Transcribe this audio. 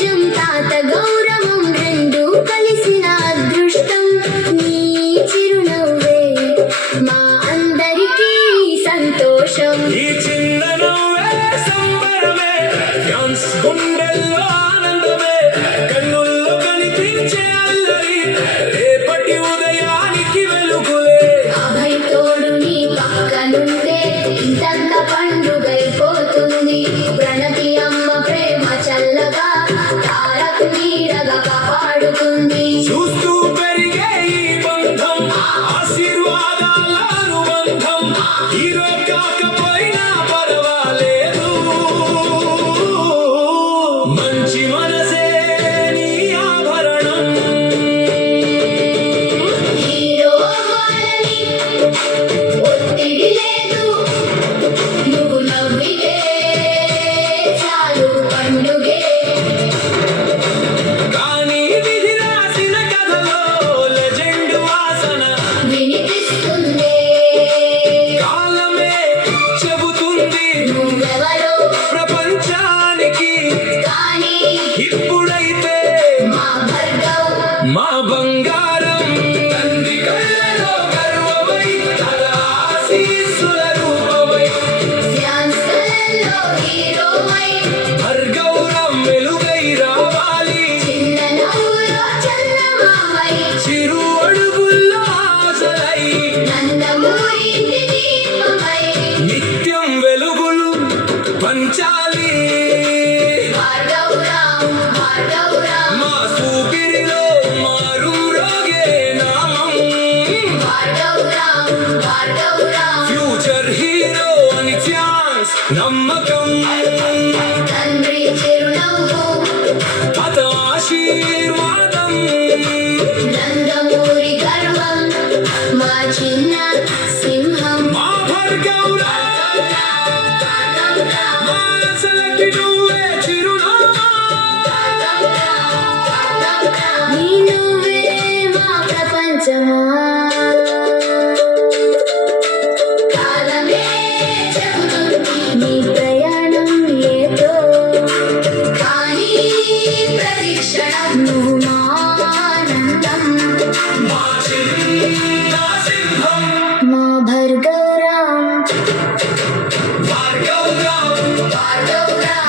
తేజం తాత గౌరవం రెండు కలిసిన అదృష్టం నీ చిరునవ్వే మా అందరికీ సంతోషం. ఈ చిన్న నవ్వే సంబరమే, ఫ్యాన్స్ గుండెల్లో ఆనందమే, కన్నుల్లో కనిపించే అల్లరి రేపటి ఉదయానికి వెలుగులే. అభయ తోడు నీ పక్కనుండే ఇంతంత పండుగైపోతుంది. ప్రణతి అమ్మ ప్రేమ చల్లగా తారకు నీడగా కాపాడుతుంది. చూస్తూ పెరిగే ఈ బంధం ఆశీర్వాదాల అనుబంధం, హీరో కాకపోయినా పర్వాలేదు, మంచి మనసే నీ ఆభరణం. హీరో అవ్వాలని ఒత్తిడి లేదు, నువ్వు నవ్వితే చాలు పండుగే. కానీ విధి రాసిన కథలో లెజెండ్ వాసన వినిపిస్తుందే కాలమే చెబుతుంది నువ్వెవరో ప్రపంచానికి. కానీ ఇప్పుడైతే మా భర్గవ్ మా బంగారం తండ్రి కళ్ళలో గర్వమై తన ఆశీస్సుల రూపమై ఫ్యాన్స్ కళ్ళల్లో హీరోవై భర్గౌరం వెలుగై రావాలి. చిన్న నవ్వులో చందమామై చిరు అడుగుల్లో ఆశలై నందమూరి ఇంటి దీపమై నిత్యం వెలుగులు పంచాలి. భార్గవ్ రామ్ మా సూపిరిలో మారు రోగే నామం, భార్గవ్ రామ్ ఫ్యూచర్ హీరో అని ఛాన్స్ నమ్మకం, తండ్రి చిరునవ్వు కథ ఆశీర్వాదం. నందమూరి గర్వం మా చిన్న సింహం. మా భార్గవరావు, మా అసలకి నువ్వే చిరునామా. నీ నువ్వే మా ప్రపంచమా. కాలమే చెబుతుంది నీ ప్రయాణం ఏదో, కానీ ప్రతి క్షణం నువ్వు మా ఆనందం. మా చిన్న సింహం మా భార్గవ్ రామ్ భార్గవరావు. భార్గవ్ రామ్